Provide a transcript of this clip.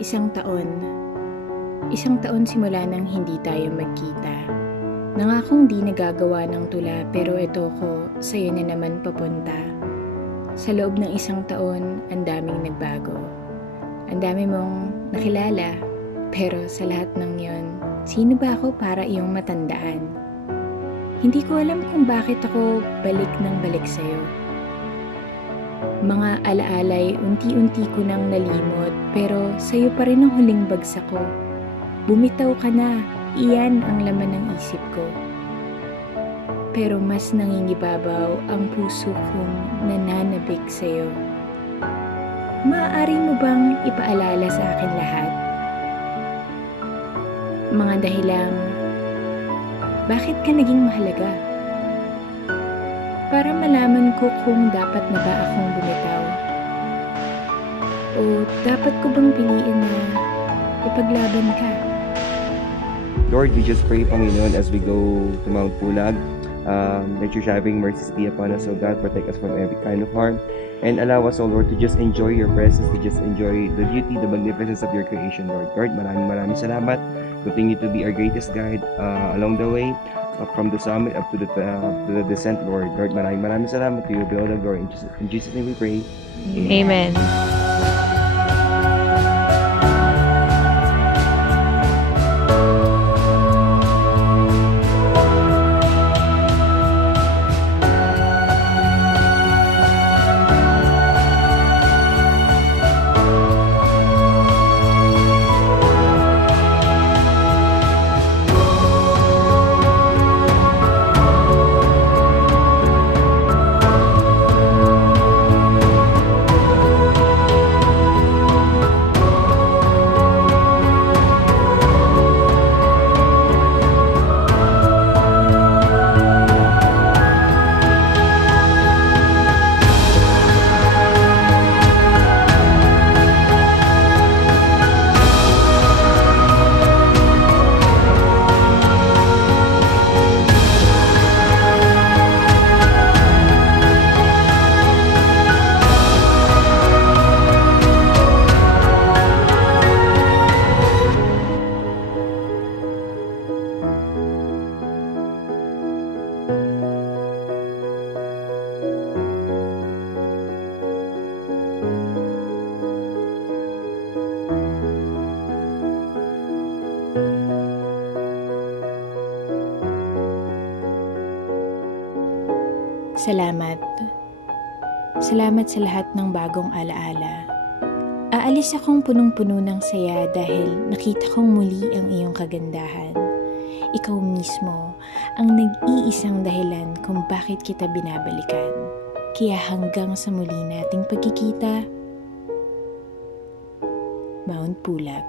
Isang taon simula nang hindi tayo magkita. Nangakong di nagagawa ng tula pero ito ko, sa'yo na naman papunta. Sa loob ng isang taon, ang daming nagbago. Ang dami mong nakilala, pero sa lahat ng yon, sino ba ako para iyong matandaan? Hindi ko alam kung bakit ako balik ng balik sa'yo. Mga alaalay, unti-unti ko nang nalimot, pero sa'yo pa rin ang huling bagsak ko. Bumitaw ka na, iyan ang laman ng isip ko. Pero mas nangingibabaw ang puso kong nananabik sa'yo. Maaari mo bang ipaalala sa akin lahat? Mga dahilang, bakit ka naging mahalaga? Para malaman ko kung dapat na ba akong bumitaw. O dapat ko bang piliin na ipaglaban ka? Lord, we just pray, Panginoon, as we go to Mount Pulag, that your having mercy be upon us, O God, protect us from every kind of harm, and allow us, O Lord, to just enjoy your presence, to just enjoy the beauty, the magnificence of your creation, Lord. Lord, maraming salamat. Continue to be our greatest guide along the way, from the summit up to the descent, Lord. Lord, maraming salamat. To you be all the glory. In Jesus' name we pray. Amen. Salamat. Salamat sa lahat ng bagong alaala. Aalis akong punong-puno ng saya dahil nakita kong muli ang iyong kagandahan. Ikaw mismo ang nag-iisang dahilan kung bakit kita binabalikan. Kaya hanggang sa muli nating pagkikita, Mount Pulag.